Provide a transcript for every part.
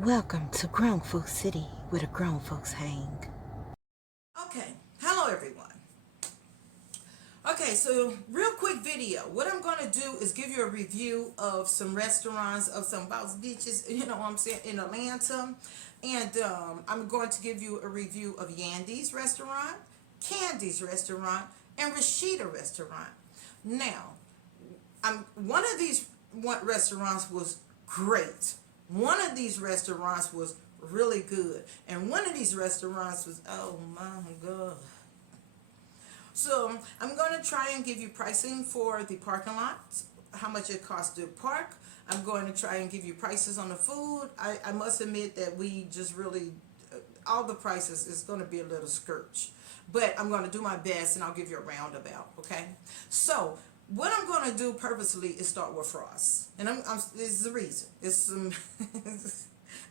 Welcome to Grown Folks City, where the grown folks hang. Okay, hello everyone. Okay, so real quick video. What I'm going to do is give you a review of some restaurants, of some boss bitches, you know what I'm saying, in Atlanta. And I'm going to give you a review of Yandy's restaurant, Kandi's restaurant, and Rasheeda restaurant. Now, one of these restaurants was great. One of these restaurants was really good. And one of these restaurants was, oh my God. So I'm going to try and give you pricing for the parking lot, how much it costs to park. I'm going to try and give you prices on the food. I must admit that we just really, all the prices is going to be a little scourge. But I'm going to do my best and I'll give you a roundabout, okay? So what I'm going to do purposely is start with Frost. And this is the reason. It's some...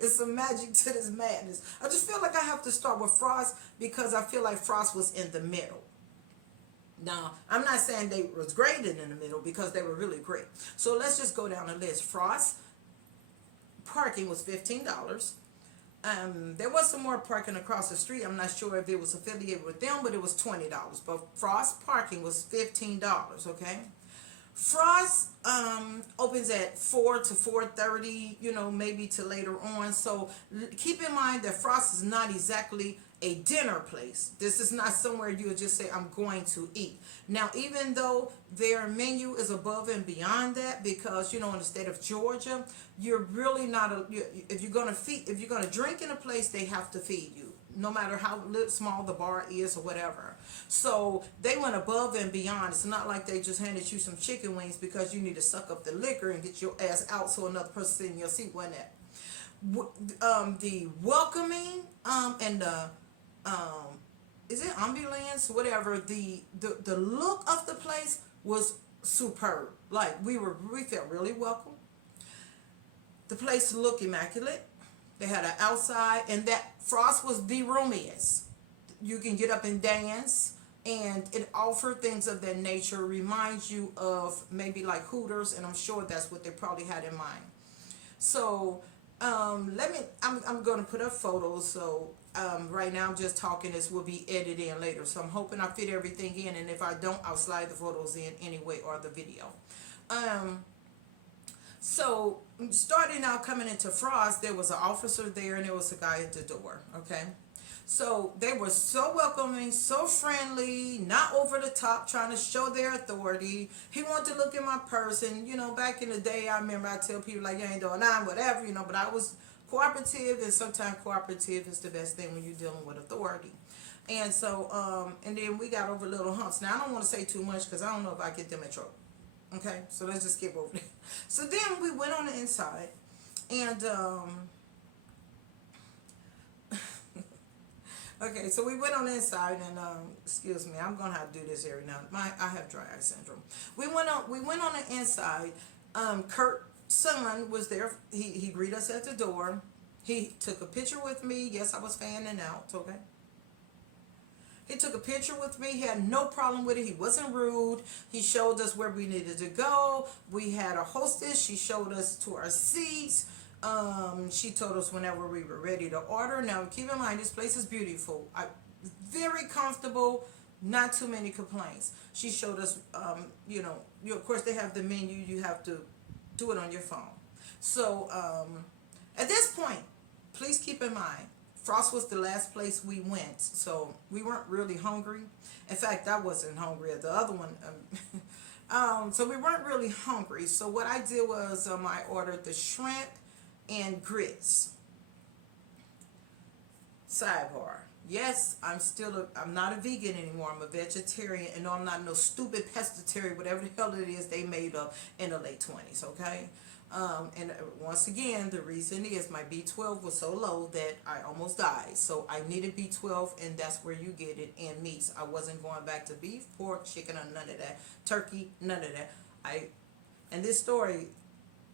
It's some magic to this madness. I just feel like I have to start with Frost because I feel like Frost was in the middle. Now, I'm not saying they was graded in the middle because they were really great. So let's just go down the list. Frost parking was $15. There was some more parking across the street. I'm not sure if it was affiliated with them, but it was $20. But Frost parking was $15, okay? Frost opens at 4 to 4:30, you know, maybe to later on. So keep in mind that Frost is not exactly a dinner place. This is not somewhere you would just say, I'm going to eat. Now, even though their menu is above and beyond that, because, you know, in the state of Georgia, you're really not, if you're going to drink in a place, they have to feed you, no matter how small the bar is or whatever. So they went above and beyond. It's not like they just handed you some chicken wings because you need to suck up the liquor and get your ass out so another person sitting in your seat wasn't that. The welcoming and the is it ambulance, whatever, the look of the place was superb. Like we felt really welcome. The place looked immaculate. They had an outside, and that Frost was the roomiest. You can get up and dance, and it offered things of that nature. Reminds you of maybe like Hooters, and I'm sure that's what they probably had in mind. So I'm going to put up photos. So right now I'm just talking. This will be edited in later. So I'm hoping I fit everything in, and if I don't, I'll slide the photos in anyway, or the video. So starting out coming into Frost, there was an officer there and there was a guy at the door, okay? So they were so welcoming, so friendly, not over the top, trying to show their authority. He wanted to look at my purse, and, you know, back in the day, I remember I tell people, like, you ain't doing none, whatever, you know, but I was cooperative, and sometimes cooperative is the best thing when you're dealing with authority. And so, and then we got over little humps. Now, I don't want to say too much because I don't know if I get them in trouble. Okay, so let's just skip over there. So then we went on the inside, and okay, so we went on the inside, and excuse me, I'm gonna have to do this every now. I have dry eye syndrome. We went on the inside. Kurt's son was there. He greeted us at the door. He took a picture with me. Yes, I was fanning out. Okay. He took a picture with me. He had no problem with it. He wasn't rude. He showed us where we needed to go. We had a hostess. She showed us to our seats. She told us whenever we were ready to order. Now, keep in mind, this place is beautiful. Very comfortable. Not too many complaints. She showed us, you know, of course, they have the menu. You have to do it on your phone. So, at this point, please keep in mind, Frost was the last place we went, so we weren't really hungry. In fact, I wasn't hungry at the other one. So we weren't really hungry. So what I did was I ordered the shrimp and grits. Sidebar. Yes, I'm not a vegan anymore. I'm a vegetarian, and no, I'm not no stupid pescatarian, whatever the hell it is they made up in the late 20s, okay? And once again, the reason is my B12 was so low that I almost died. So I needed B12, and that's where you get it, and meats. I wasn't going back to beef, pork, chicken, or none of that. Turkey, none of that. And this story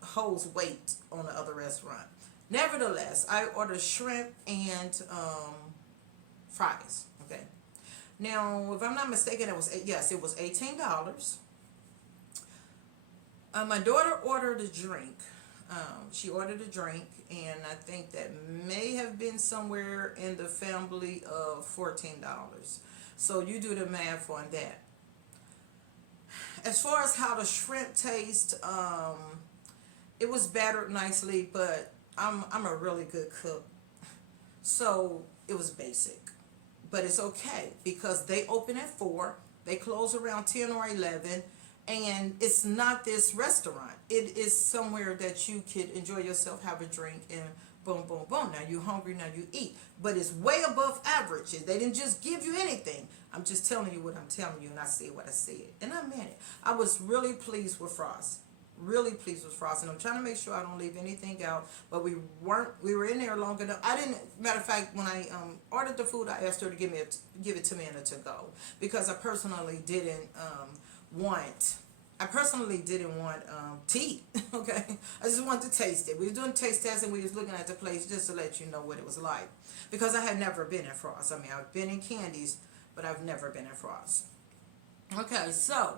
holds weight on the other restaurant. Nevertheless, I ordered shrimp and fries. Okay. Now, if I'm not mistaken, it was $18. My daughter ordered a drink. She ordered a drink, and I think that may have been somewhere in the family of $14. So you do the math on that. As far as how the shrimp taste, it was battered nicely, but I'm a really good cook, so it was basic. But it's okay because they open at 4, they close around 10 or 11, and it's not this restaurant. It is somewhere that you could enjoy yourself, have a drink, and boom, boom, boom. Now you're hungry, now you eat. But it's way above average. They didn't just give you anything. I'm just telling you what I'm telling you, and I said what I said. And I meant it. I was really pleased with Frost. Really pleased with Frost, and I'm trying to make sure I don't leave anything out. But we were in there long enough. I didn't. Matter of fact, when I ordered the food, I asked her to give it to me in a to go, because I personally didn't want. I personally didn't want tea. Okay, I just wanted to taste it. We were doing taste tests, and we was looking at the place just to let you know what it was like, because I had never been at Frost. I mean, I've been in Candy's, but I've never been at Frost. Okay, so.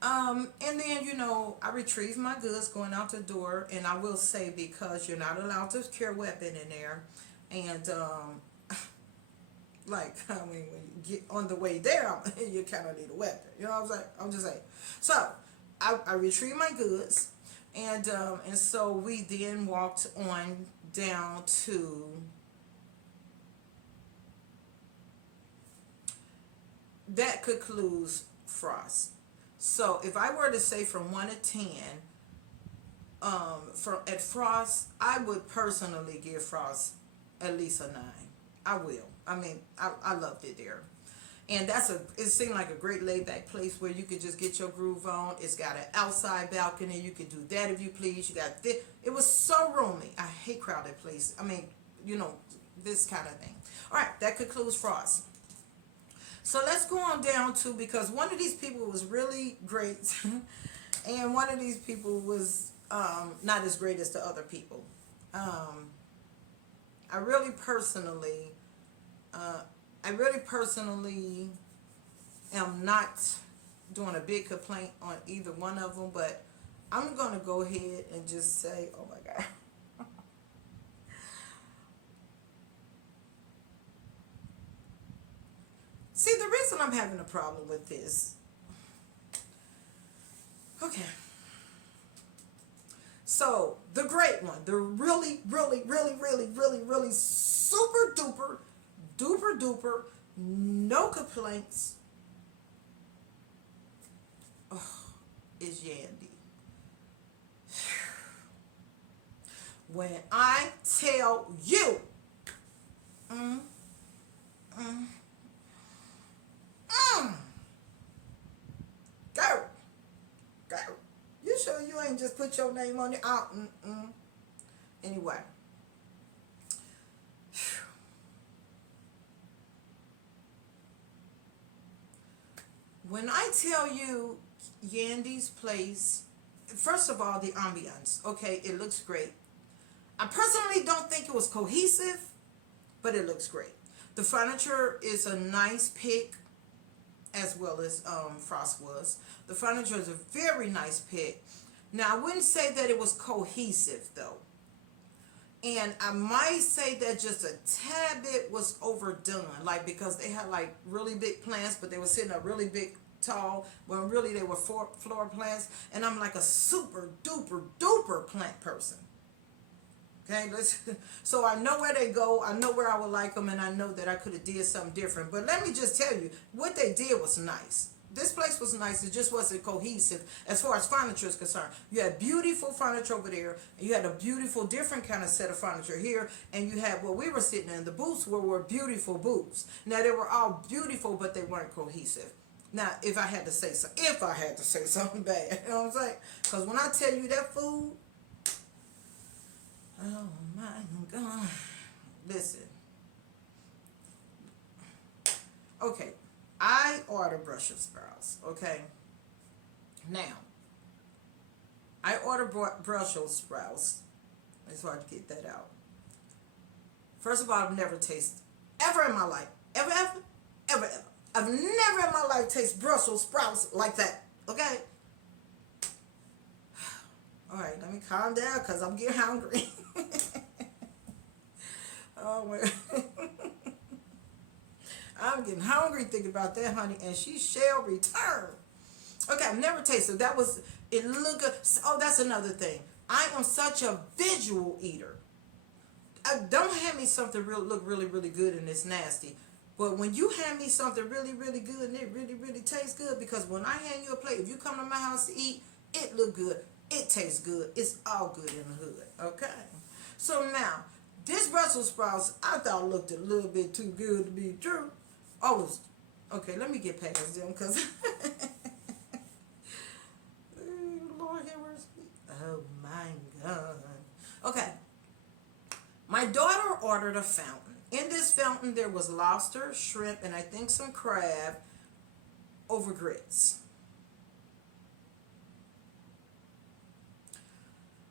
And then, I retrieved my goods going out the door, and I will say, because you're not allowed to carry a weapon in there, and, when you get on the way there, you kind of need a weapon, you know what I'm saying? I'm just saying. So, I retrieved my goods, and so we then walked on down to, that concludes Frost. So if I were to say from 1 to 10, at Frost, I would personally give Frost at least a 9. I will. I mean, I loved it there. And it seemed like a great laid back place where you could just get your groove on. It's got an outside balcony. You could do that if you please. You got this. It was so roomy. I hate crowded places. I mean, this kind of thing. All right, that concludes Frost. So let's go on down to, because one of these people was really great, and one of these people was not as great as the other people. I really personally am not doing a big complaint on either one of them, but I'm gonna go ahead and just say, oh my God. See, the reason I'm having a problem with this, okay, so the great one, the really, really, really, really, really, really super duper, duper duper, no complaints, is Yandy. When I tell you, Go. You sure you ain't just put your name on it? Anyway. When I tell you Yandy's place, first of all, the ambiance. Okay, it looks great. I personally don't think it was cohesive, but it looks great. The furniture is a nice pick, as well as Frost was. The furniture is a very nice pick. Now, I wouldn't say that it was cohesive, though. And I might say that just a tad bit was overdone. Like, because they had, like, really big plants, but they were sitting up really big, tall, when really they were floor plants. And I'm like a super duper duper plant person. Okay, so I know where they go, I know where I would like them, and I know that I could have did something different. But let me just tell you, what they did was nice. This place was nice. It just wasn't cohesive as far as furniture is concerned. You had beautiful furniture over there, and you had a beautiful different kind of set of furniture here, and you had what we were sitting in. The booths were beautiful booths. Now, they were all beautiful, but they weren't cohesive. Now, if I had to say something bad, you know what I'm saying? Because when I tell you that food, oh my God. Listen. Okay. I order Brussels sprouts. Okay. Now, I order Brussels sprouts. It's hard to get that out. First of all, I've never tasted, ever in my life, ever, I've never in my life tasted Brussels sprouts like that. Okay. All right, let me calm down because I'm getting hungry. Oh, well. I'm getting hungry thinking about that, honey, and she shall return. Okay, I've never tasted. That was, it looked good. Oh, that's another thing. I am such a visual eater. Don't hand me something look really, really good and it's nasty. But when you hand me something really, really good and it really, really tastes good, because when I hand you a plate, if you come to my house to eat, it look good, it tastes good, it's all good in the hood, okay? So now, this Brussels sprouts, I thought looked a little bit too good to be true. Oh, okay, let me get past them, because, Lord have mercy. Oh my God. Okay. My daughter ordered a fountain. In this fountain, there was lobster, shrimp, and I think some crab over grits.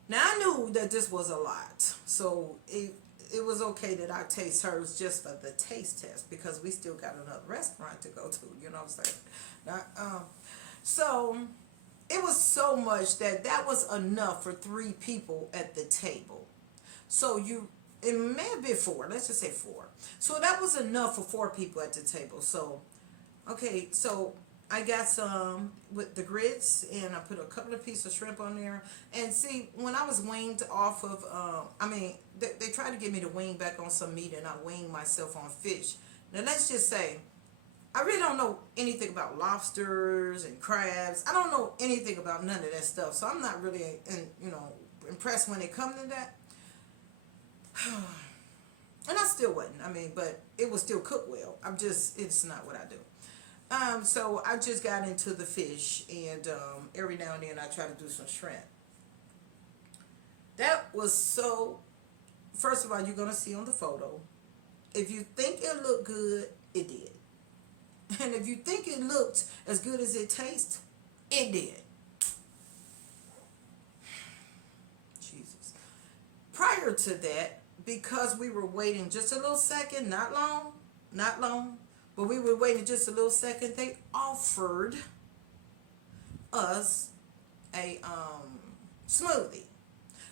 Now, I knew that this was a lot, so it was okay that I taste hers just for the taste test, because we still got another restaurant to go to, you know what I'm saying? Now, so, it was so much that was enough for 3 people at the table. So it may have been 4, let's just say 4. So that was enough for 4 people at the table. So, okay, so I got some with the grits, and I put a couple of pieces of shrimp on there. And see, when I was winged off of, they tried to get me to wing back on some meat, and I winged myself on fish. Now, let's just say, I really don't know anything about lobsters and crabs. I don't know anything about none of that stuff. So I'm not really, impressed when it comes to that. And I still wasn't. But it was still cooked well. It's not what I do. So I just got into the fish, and every now and then I try to do some shrimp. That was so, first of all, you're going to see on the photo. If you think it looked good, it did. And if you think it looked as good as it tastes, it did. Jesus. Prior to that, because we were waiting just a little second, not long, but we were waiting just a little second, they offered us a smoothie.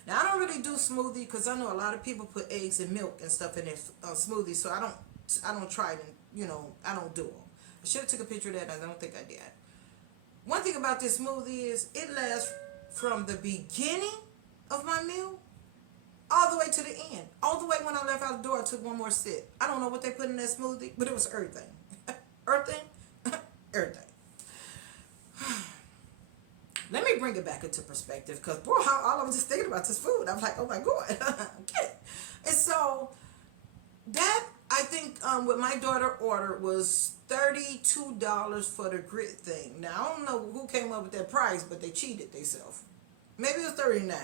Now, I don't really do smoothie because I know a lot of people put eggs and milk and stuff in their smoothie, so I don't try it, I don't do them. I should have took a picture of that, and I don't think I did. One thing about this smoothie is it lasts from the beginning of my meal all the way to the end. All the way when I left out the door, I took one more sip. I don't know what they put in that smoothie, but it was everything. Everything. Let me bring it back into perspective, because, boy, all I was just thinking about this food. I'm like, oh, my God. Okay. And so, that, I think, what my daughter ordered was $32 for the grit thing. Now, I don't know who came up with that price, but they cheated themselves. Maybe it was $39.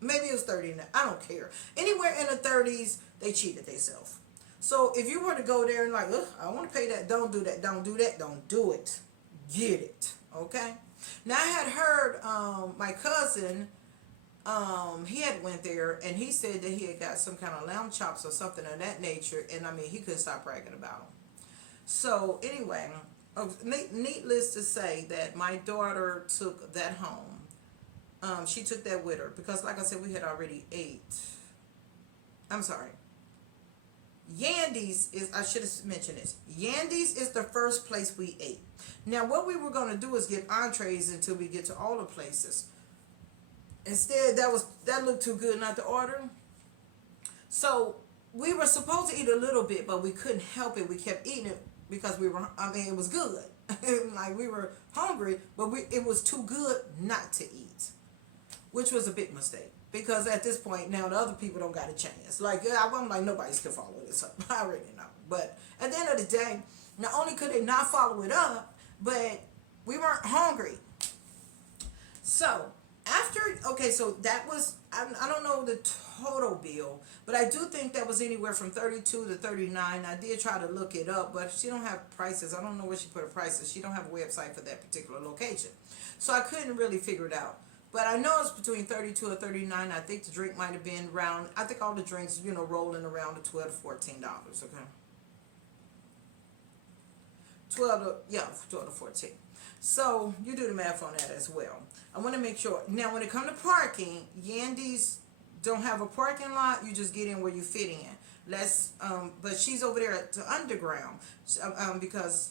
Maybe it was $39. I don't care. Anywhere in the 30s, they cheated themselves. So if you were to go there and like, ugh, I want to pay that, don't do that, don't do that, don't do it. Get it. Okay? Now, I had heard my cousin, he had went there, and he said that he had got some kind of lamb chops or something of that nature, and he couldn't stop bragging about them. So anyway, needless to say that my daughter took that home. She took that with her because, like I said, we had already ate. I'm sorry. Yandy's is, I should have mentioned this. Yandy's is the first place we ate. Now, what we were going to do is get entrees until we get to all the places. Instead, that looked too good not to order. So we were supposed to eat a little bit, but we couldn't help it. We kept eating it because it was good. Like, we were hungry, but it was too good not to eat, which was a big mistake. Because at this point, now the other people don't got a chance. Like, I'm like, nobody's can follow this up. I already know. But at the end of the day, not only could they not follow it up, but we weren't hungry. So, so that was, I don't know the total bill, but I do think that was anywhere from $32 to $39. I did try to look it up, but she don't have prices. I don't know where she put her prices. She don't have a website for that particular location. So I couldn't really figure it out. But I know it's between $32 and $39. I think the drink might have been around, I think all the drinks, rolling around the $12 to $14, okay? 12 to 14. So you do the math on that as well. I want to make sure. Now, when it comes to parking, Yandy's don't have a parking lot. You just get in where you fit in. But she's over there at the underground because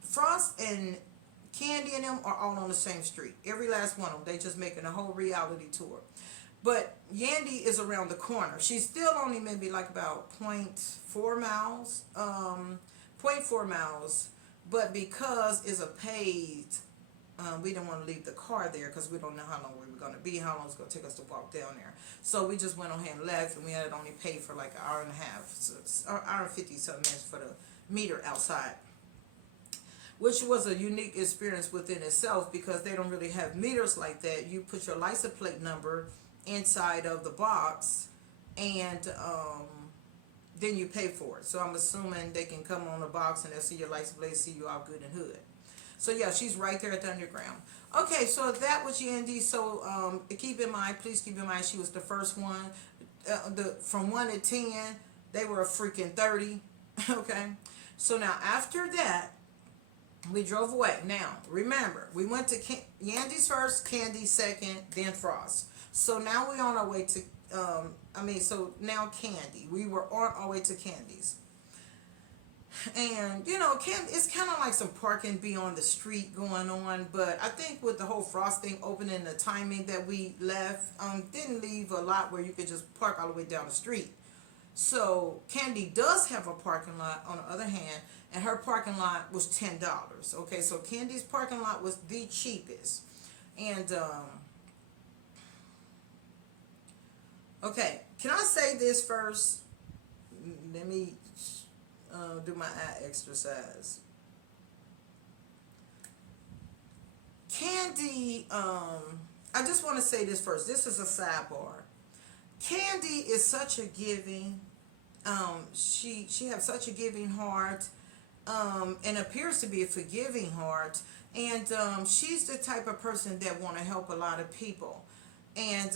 Frost and Kandi and them are all on the same street. Every last one of them. They just making a whole reality tour. But Yandy is around the corner. She's still only maybe like about point 0.4 miles. Point 0.4 miles. But because it's a paved, we didn't want to leave the car there because we don't know how long we were going to be, how long it's going to take us to walk down there. So we just went on ahead and left, and we had only paid for like an hour and a half, so an hour and 50 something minutes for the meter outside, which was a unique experience within itself because they don't really have meters like that. You put your license plate number inside of the box, and then you pay for it. So I'm assuming they can come on the box and they'll see your license plate, see you all good and hood. So yeah, she's right there at the underground. Okay, so that was Yandy. So please keep in mind, she was the first one. From 1 to 10, they were a freaking 30. Okay, so now after that, we drove away. Now remember, we went to Yandy's first, Kandi second, then Frost. So now we're on our way to. So now Kandi. We were on our way to Kandi's. And, it's kind of like some parking be on the street going on. But I think with the whole Frost thing opening, the timing that we left, didn't leave a lot where you could just park all the way down the street. So Kandi does have a parking lot on the other hand, and her parking lot was $10. Okay, so Kandi's parking lot was the cheapest. And, okay, can I say this first? Let me do my eye exercise. Kandi, I just want to say this first. This is a sidebar. Kandi is such a giving. She has such a giving heart, and appears to be a forgiving heart. And she's the type of person that want to help a lot of people, and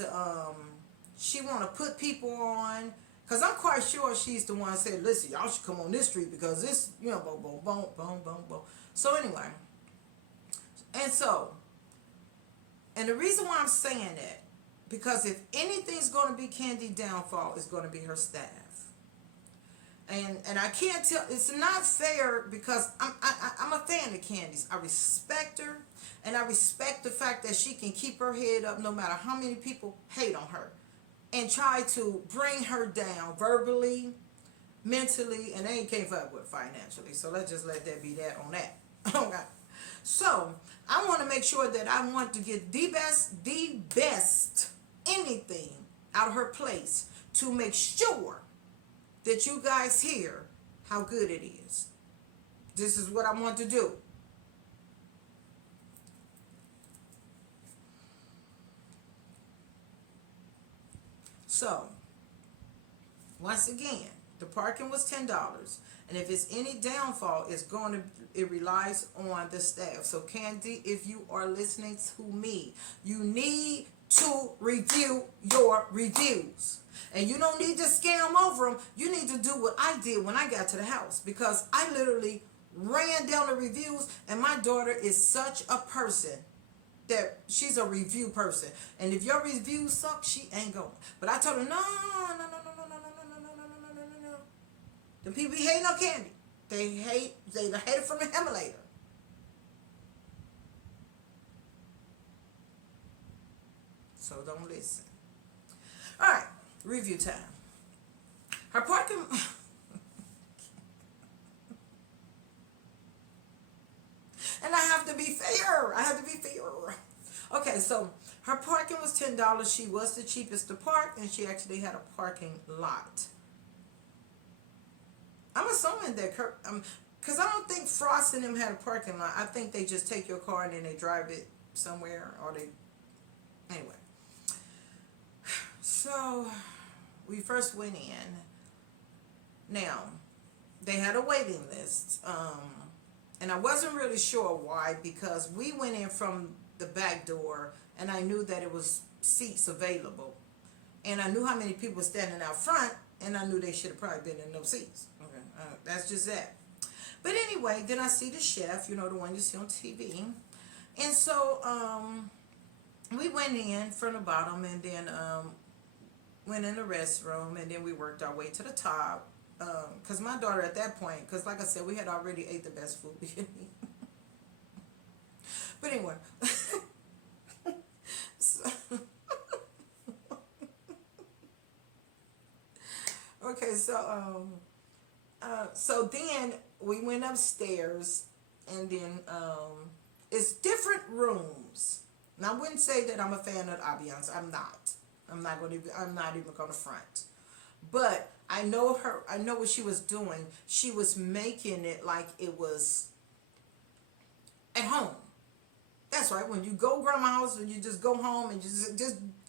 she want to put people on. Because I'm quite sure she's the one that said, listen, y'all should come on this street because this, boom, boom, boom, boom, boom, boom. So anyway, and the reason why I'm saying that, because if anything's going to be Kandi's downfall, it's going to be her staff. And I can't tell, it's not fair because I'm a fan of Kandi's. I respect her, and I respect the fact that she can keep her head up no matter how many people hate on her and try to bring her down verbally, mentally, and they ain't can't fuck with financially. So let's just let that be that on that. Okay. So I want to make sure that I want to get the best anything out of her place to make sure that you guys hear how good it is. This is what I want to do. So, once again, the parking was $10, and if it's any downfall, it relies on the staff. So, Kandi, if you are listening to me, you need to review your reviews, and you don't need to scam over them. You need to do what I did when I got to the house, because I literally ran down the reviews, and my daughter is such a person that she's a review person, and if your review sucks, she ain't going. But I told her, no. The people hating on Kandi, they hate it from the Himalaya. So don't listen. All right, review time. Her parking. And I have to be fair. Okay, so her parking was $10. She was the cheapest to park, and she actually had a parking lot. I'm assuming that because I don't think Frost and them had a parking lot. I think they just take your car and then they drive it somewhere, or anyway. So we first went in. Now, they had a waiting list. And I wasn't really sure why, because we went in from the back door, and I knew that it was seats available. And I knew how many people were standing out front, and I knew they should have probably been in those seats. Okay, that's just that. But anyway, then I see the chef, the one you see on TV. And so we went in from the bottom, and then went in the restroom, and then we worked our way to the top. Because my daughter at that point, because like I said, we had already ate the best food we could eat. But anyway, so, okay, so then we went upstairs, and then it's different rooms. Now I wouldn't say that I'm a fan of the ambiance. I'm not. I'm not even gonna front. But I know her. I know what she was doing. She was making it like it was at home. That's right. When you go grandma's house and you just go home and just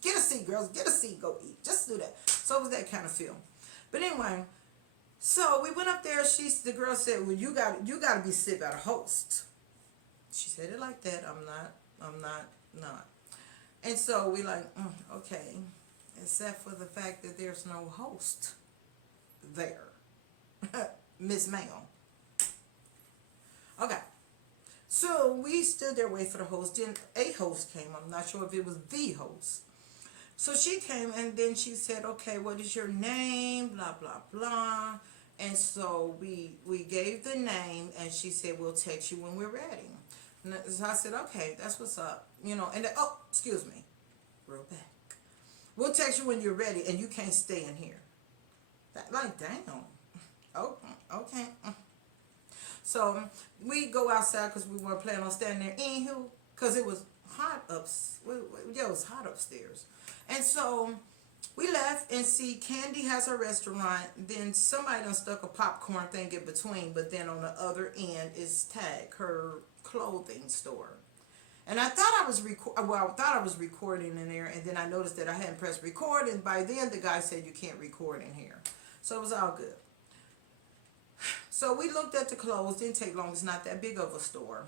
get a seat, girls. Get a seat. Go eat. Just do that. So it was that kind of feel. But anyway, so we went up there. The girl said, "Well, you got to be sit by the host." She said it like that. I'm not. And so we like, okay, except for the fact that there's no host there, Miss Ma'am. Okay. So we stood there waiting for the host. Then a host came. I'm not sure if it was the host. So she came, and then she said, "Okay, what is your name? Blah blah blah." And so we gave the name, and she said, "We'll text you when we're ready." And so I said, "Okay, that's what's up." And then, oh, excuse me, real back. We'll text you when you're ready, and you can't stay in here. Like, damn. Oh, okay. So we go outside because we weren't planning on standing there. Anywho, because it was hot it was hot upstairs. And so we left, and see, Kandi has her restaurant. Then somebody done stuck a popcorn thing in between, but then on the other end is tag her clothing store. And I thought I was recording in there, and then I noticed that I hadn't pressed record, and by then the guy said you can't record in here. So it was all good. So we looked at the clothes. Didn't take long. It's not that big of a store.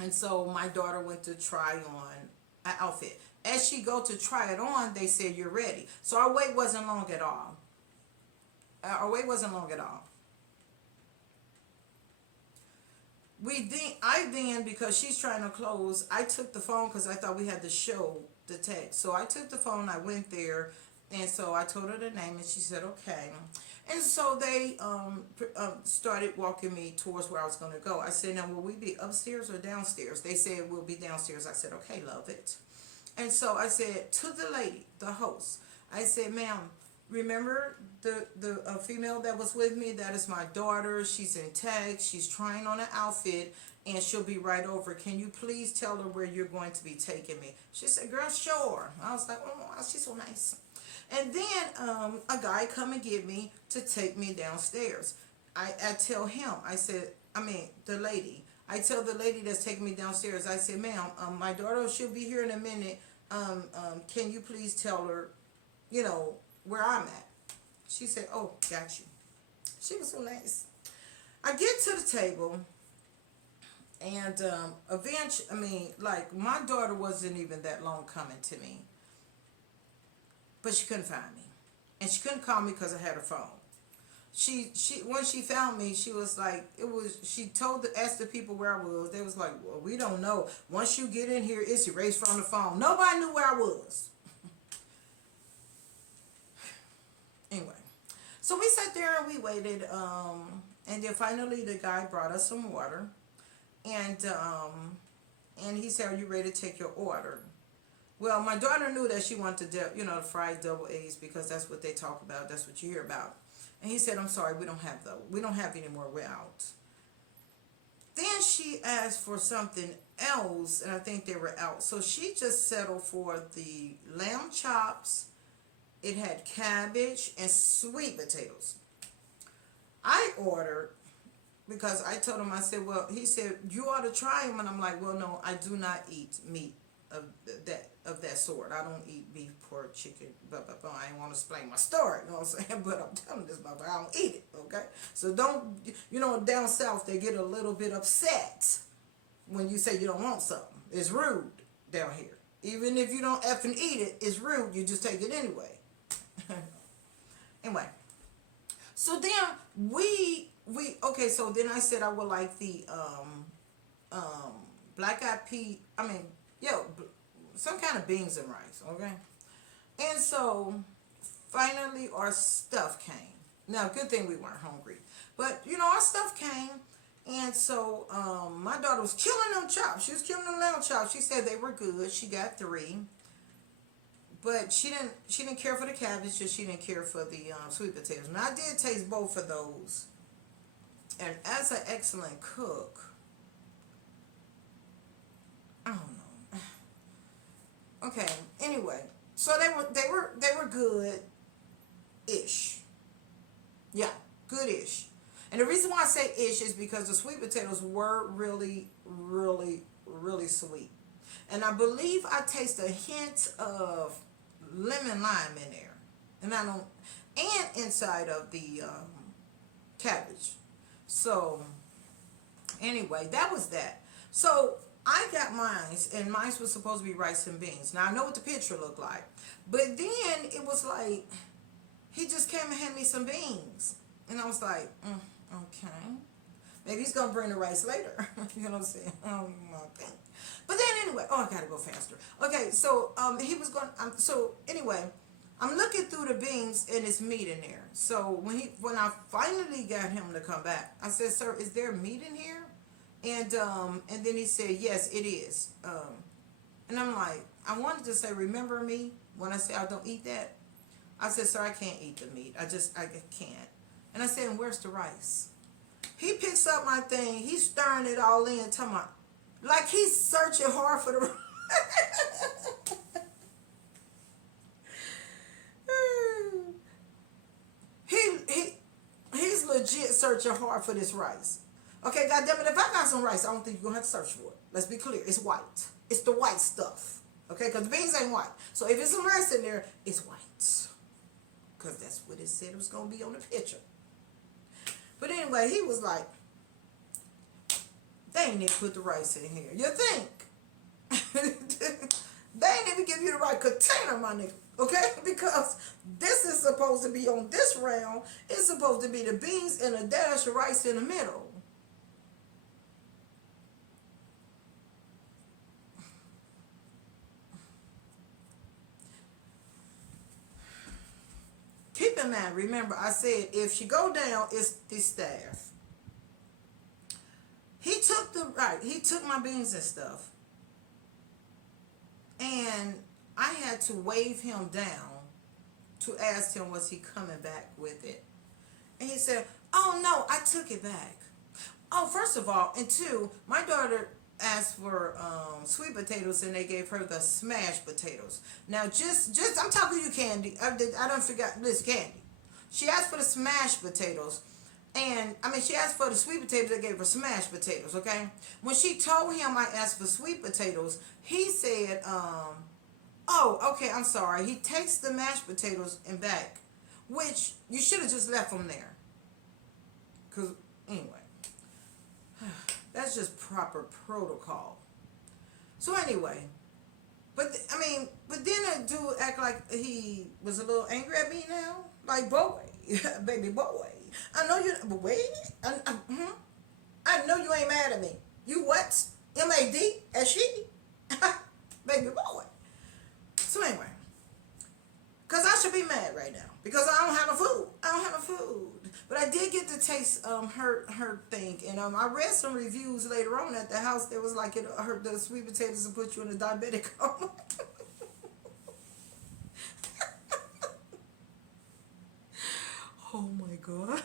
And so my daughter went to try on an outfit. As she go to try it on, they said, "You're ready." So our wait wasn't long at all. I then, because she's trying to close, I took the phone because I thought we had to show the text. So I took the phone, I went there, and so I told her the name, and she said, "Okay." And so they started walking me towards where I was going to go. I said, "Now, will we be upstairs or downstairs?" They said, "We'll be downstairs." I said, "Okay, love it." And so I said to the lady, the host, I said, "Ma'am, remember the female that was with me? That is my daughter. She's in tag. She's trying on an outfit, and she'll be right over. Can you please tell her where you're going to be taking me?" She said, "Girl, sure." I was like, "Oh, wow, she's so nice." And then a guy come and get me to take me downstairs. I tell him, the lady. I tell the lady that's taking me downstairs, I said, "Ma'am, my daughter, she'll be here in a minute. Can you please tell her, where I'm at?" She said, "Oh, got you." She was so nice. I get to the table, and eventually, like, my daughter wasn't even that long coming to me. But she couldn't find me. And she couldn't call me because I had her phone. She when she found me, she was like, she asked the people where I was. They was like, "Well, we don't know. Once you get in here, it's erased from the phone." Nobody knew where I was. Anyway, so we sat there and we waited, and then finally the guy brought us some water, and he said, "Are you ready to take your order?" Well, my daughter knew that she wanted the fried double A's, because that's what they talk about. That's what you hear about. And he said, "I'm sorry, we don't have those. We don't have any more. We're out." Then she asked for something else, and I think they were out. So she just settled for the lamb chops. It had cabbage and sweet potatoes. I ordered, because I told him, I said, "Well," he said, "You ought to try them." And I'm like, "Well, no, I do not eat meat of that sort. I don't eat beef, pork, chicken, blah, blah, blah. I ain't want to explain my story, you know what I'm saying? But I'm telling this, but I don't eat it, okay? So don't, down south, they get a little bit upset when you say you don't want something. It's rude down here. Even if you don't effing eat it, it's rude. You just take it anyway. Anyway. So then okay, so then I said I would like the black eyed pea. I mean, yo, some kind of beans and rice. Okay, and so finally our stuff came. Now, good thing we weren't hungry, but our stuff came. And so my daughter was killing them chops. She was killing them lamb chops. She said they were good. She got 3, but she didn't care for the cabbage, or she didn't care for the sweet potatoes. Now I did taste both of those, and as an excellent cook, I don't know. Okay. Anyway, so they were good ish. Yeah, good ish. And the reason why I say ish is because the sweet potatoes were really, really, really sweet. And I believe I taste a hint of lemon lime in there. And inside of the cabbage. So anyway, that was that. So I got mine, and mine was supposed to be rice and beans. Now I know what the picture looked like. But then it was like, he just came and handed me some beans. And I was like, okay. Maybe he's going to bring the rice later. You know what I'm saying? Okay. But then anyway, I got to go faster. Okay, so he was going, so anyway, I'm looking through the beans and it's meat in there. So when I finally got him to come back, I said, sir, is there meat in here? And then he said, yes, it is. And I'm like, I wanted to say, remember me when I say I don't eat that? I said, sir, I can't eat the meat. I can't. And I said, and where's the rice? He picks up my thing. He's stirring it all in, talking about, like he's searching hard for the he's legit searching hard for this rice. Okay, goddammit, if I got some rice, I don't think you're going to have to search for it. Let's be clear. It's white. It's the white stuff. Okay, because the beans ain't white. So if it's some rice in there, it's white. Because that's what it said it was going to be on the picture. But anyway, he was like, they ain't even put the rice in here. You think? They ain't even give you the right container, my nigga. Okay? Because this is supposed to be on this round. It's supposed to be the beans and a dash of rice in the middle. Keep in mind, remember, I said if she go down, it's the staff. He took my beans and stuff. And I had to wave him down to ask him, was he coming back with it? And he said, oh no, I took it back. Oh, first of all, and two, my daughter asked for sweet potatoes, and they gave her the smashed potatoes. Now, just I'm talking to you, Kandi. I don't forget. Listen, Kandi. She asked for the smashed potatoes, and she asked for the sweet potatoes. They gave her smashed potatoes. Okay. When she told him I asked for sweet potatoes, he said, "Oh, okay. I'm sorry." He takes the mashed potatoes and back, which you should have just left them there. Cause anyway. That's just proper protocol. So anyway, but then a dude act like he was a little angry at me now. Like, boy, baby boy, I know you, but wait, I know you ain't mad at me. You what? M-A-D, as she? Baby boy. So anyway, because I should be mad right now. Because I don't have no food. But I did get to taste her thing. And I read some reviews later on at the house that was like it hurt the sweet potatoes will put you in a diabetic coma. Oh my God.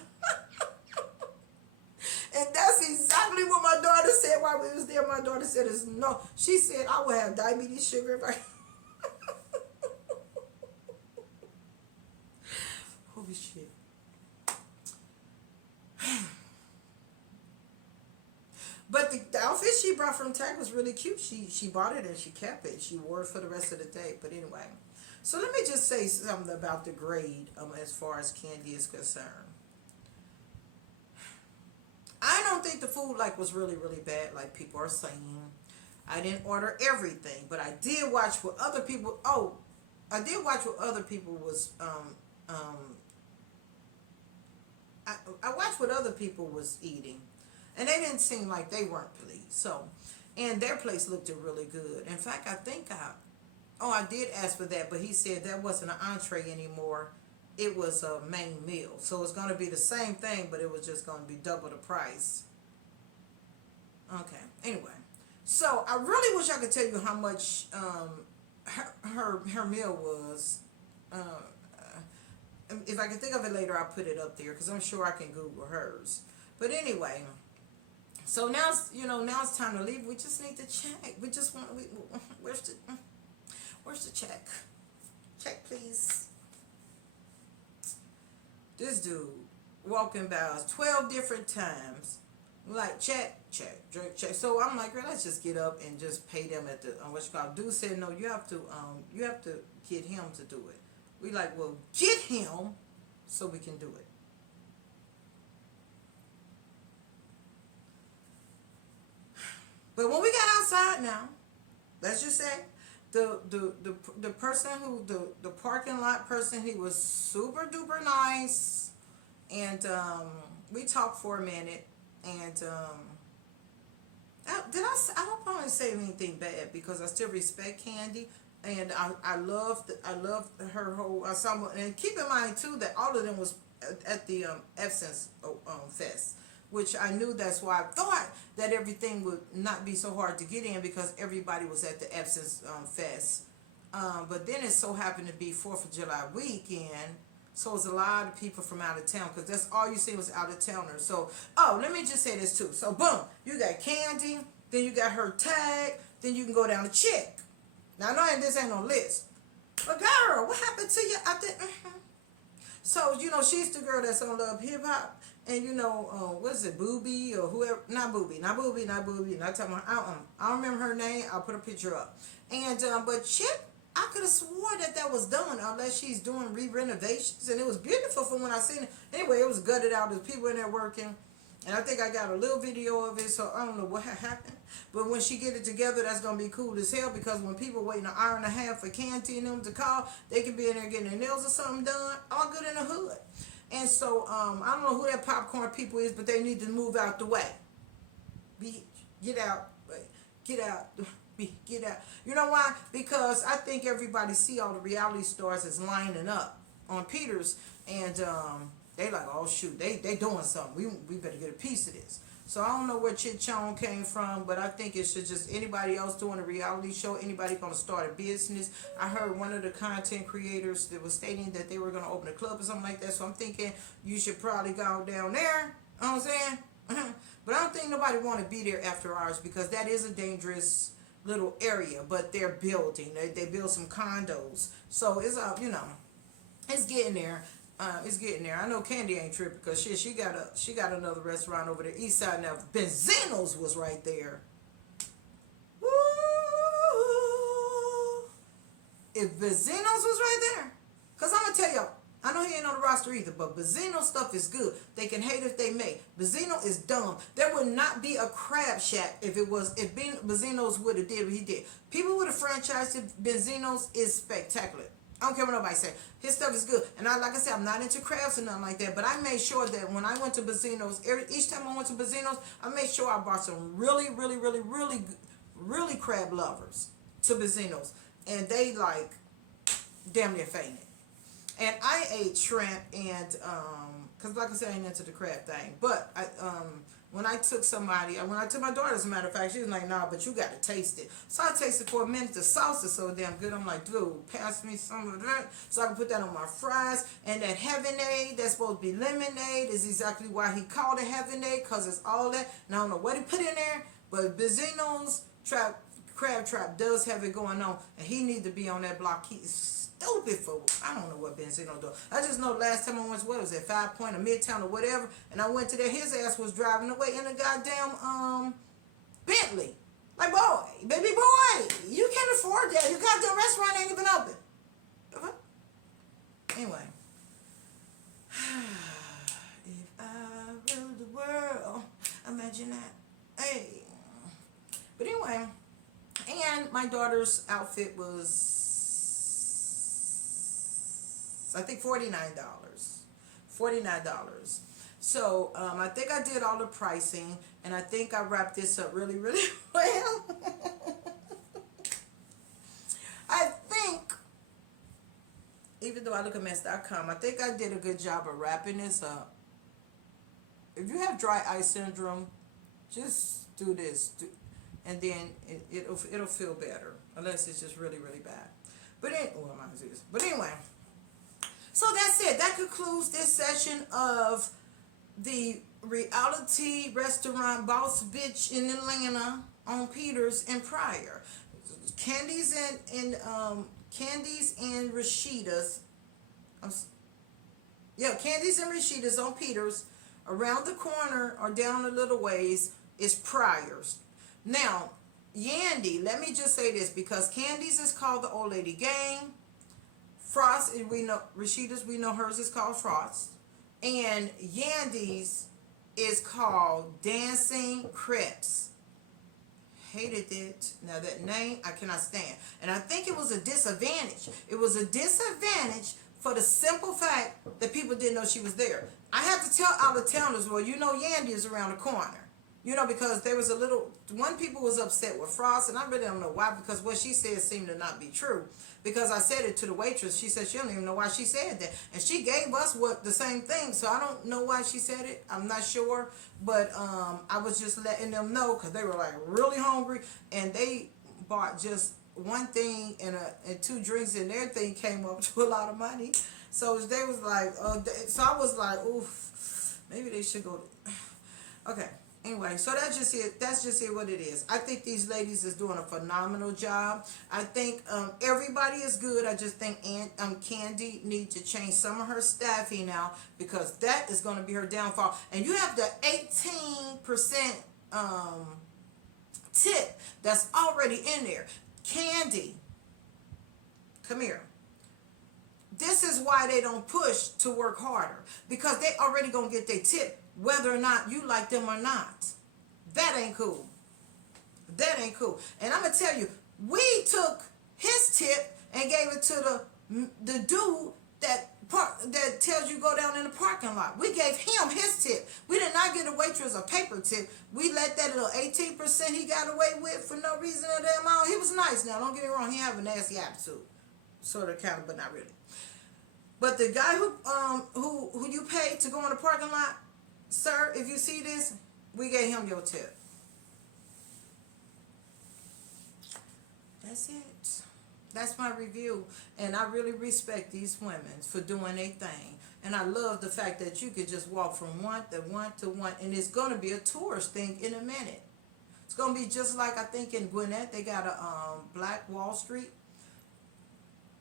And that's exactly what my daughter said while we was there. My daughter said, no. She said, I would have diabetes, sugar, if I... Holy shit. But the outfit she brought from Tag was really cute. She bought it and she kept it. She wore it for the rest of the day. But anyway. So let me just say something about the grade as far as Kandi is concerned. I don't think the food was really, really bad like people are saying. I didn't order everything. But I did watch what other people... I did watch what other people was... I watched what other people was eating, and they didn't seem like they weren't pleased. So, and their place looked really good. In fact, I think I did ask for that, but he said that wasn't an entree anymore. It was a main meal. So it's going to be the same thing, but it was just going to be double the price. Okay. Anyway, so I really wish I could tell you how much her meal was. If I can think of it later, I'll put it up there because I'm sure I can Google hers. But anyway, so now it's time to leave. We just need to check. We just want where's the check? Check, please. This dude walking by us 12 different times. Like, check. So I'm like, girl, let's just get up and just pay them at the what you call. Dude said, no, you have to get him to do it. We like, well, get him so we can do it. But when we got outside now, let's just say the person who the parking lot person, he was super duper nice, and we talked for a minute, and I don't probably say anything bad because I still respect Kandi, and I loved her whole ensemble. And keep in mind too that all of them was at the Essence Fest, which I knew. That's why I thought that everything would not be so hard to get in because everybody was at the Essence Fest. But then it so happened to be 4th of July weekend, so it was a lot of people from out of town because that's all you see was out of towners. So, let me just say this too. So, boom, you got Kandi, then you got her tag, then you can go down to Chick. Now, I know this ain't no list, but girl, what happened to you? So, she's the girl that's on Love Hip Hop. And what is it, Booby or whoever? Not Booby. Not talking about. I don't remember her name. I'll put a picture up. And but Chick, I could have swore that was done unless she's doing re-renovations, and it was beautiful from when I seen it. Anyway, it was gutted out. There's people in there working, and I think I got a little video of it. So I don't know what happened. But when she get it together, that's gonna be cool as hell because when people waiting an hour and a half for Kandi and them to call, they can be in there getting their nails or something done. All good in the hood. And so, I don't know who that popcorn people is, but they need to move out the way. Get out. Get out. Get out. You know why? Because I think everybody see all the reality stars is lining up on Peter's, and they like, oh shoot, they doing something. We better get a piece of this. So I don't know where Chit Chong came from, but I think it should just anybody else doing a reality show, anybody going to start a business. I heard one of the content creators that was stating that they were going to open a club or something like that. So I'm thinking you should probably go down there. You know what I'm saying? But I don't think nobody want to be there after hours because that is a dangerous little area. But they're building. They build some condos. So it's it's getting there. It's getting there. I know Kandi ain't tripping because she got another restaurant over there east side now. Benzino's was right there. Woo! If Benzino's was right there, because I'm gonna tell y'all, I know he ain't on the roster either, but Benzino stuff is good. They can hate if they may. Benzino is dumb. There would not be a crab shack if Benzino's would have did what he did. People would have franchised Benzino's is spectacular. I don't care what nobody say. His stuff is good. And like I said, I'm not into crabs or nothing like that. But I made sure that when I went to Benzino's, each time I went to Benzino's, I made sure I brought some really, really, really, really, really crab lovers to Benzino's. And they like damn near fainted. And I ate shrimp and, because like I said, I ain't into the crab thing. But when I took my daughter, as a matter of fact, she was like, nah, but you got to taste it. So I tasted for a minute. The sauce is so damn good. I'm like, dude, pass me some of that so I can put that on my fries. And that Heavenade, that's supposed to be lemonade, is exactly why he called it Heavenade, because it's all that. And I don't know what he put in there, but Benzino's Crab Trap does have it going on. And he need to be on that block. He's stupid for, I don't know what Benzino do. I just know last time I went to, what was it, 5 Point or Midtown or whatever, and I went to there, his ass was driving away in a goddamn Bentley. Like, boy, baby boy, you can't afford that. Your goddamn restaurant ain't even open. Okay? Anyway. If I ruled the world, imagine that. Hey. But anyway, and my daughter's outfit was, I think $49. So I think I did all the pricing, and I think I wrapped this up really, really well. I think, even though I look at mess.com, I think I did a good job of wrapping this up. If you have dry eye syndrome, just do this, and then it'll feel better, unless it's just really, really bad. But anyway, so that's it. That concludes this session of the reality restaurant boss bitch in Atlanta on Peters and Pryor. Kandi's and Rasheeda's. Kandi's and Rasheeda's on Peters. Around the corner or down a little ways is Pryor's. Now, Yandy, let me just say this, because Kandi's is called the Old Lady Gang. Frost, we know Rasheeda's, we know hers is called Frost. And Yandy's is called Dancing Crepes. Hated it. Now that name I cannot stand. And I think it was a disadvantage. It was a disadvantage for the simple fact that people didn't know she was there. I had to tell out of towners, well, you know Yandy is around the corner. You know, because there was one people was upset with Frost, and I really don't know why, because what she said seemed to not be true. Because I said it to the waitress, she said she don't even know why she said that. And she gave us the same thing, so I don't know why she said it. I'm not sure. But I was just letting them know, because they were like really hungry, and they bought just one thing and two drinks, and their thing came up to a lot of money. So they was like, so I was like, oof, maybe they should go. Okay. Anyway, so that's just it. That's just it. What it is. I think these ladies is doing a phenomenal job. I think everybody is good. I just think Kandi needs to change some of her staffing now, because that is going to be her downfall. And you have the 18% tip that's already in there. Kandi, come here. This is why they don't push to work harder, because they already gonna get their tip, whether or not you like them or not. That ain't cool. That ain't cool. And I'm gonna tell you, we took his tip and gave it to the dude that tells you go down in the parking lot. We gave him his tip. We did not get a waitress a paper tip. We let that little 18% he got away with for no reason or damn amount. He was nice. Now don't get me wrong, he have a nasty attitude, sort of, kind of, but not really. But the guy who you paid to go in the parking lot, sir, if you see this, we gave him your tip. That's it. That's my review. And I really respect these women for doing their thing. And I love the fact that you could just walk from one to one to one. And it's going to be a tourist thing in a minute. It's going to be just like, I think in Gwinnett, they got a Black Wall Street.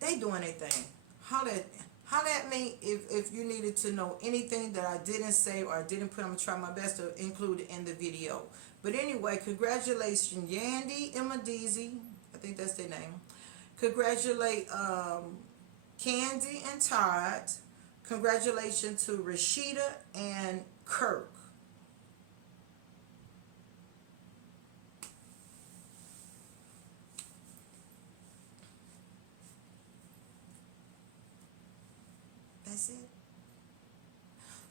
They doing their thing. Holler at me if you needed to know anything that I didn't say or I didn't put. I'm going to try my best to include it in the video. But anyway, congratulations, Yandy and Medizi. I think that's their name. Congratulate Kandi and Todd. Congratulations to Rasheeda and Kirk. That's it.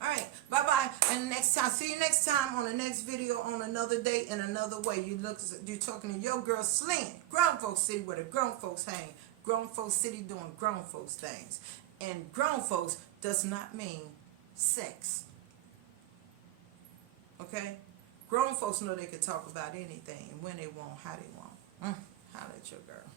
All right, bye-bye. And next time, see you next time on the next video on another day in another way. You're talking to your girl Slim, Grown Folks City, where the grown folks hang. Grown Folks City doing grown folks things. And grown folks does not mean sex. Okay? Grown folks know they can talk about anything and when they want, how they want. Holla at your girl.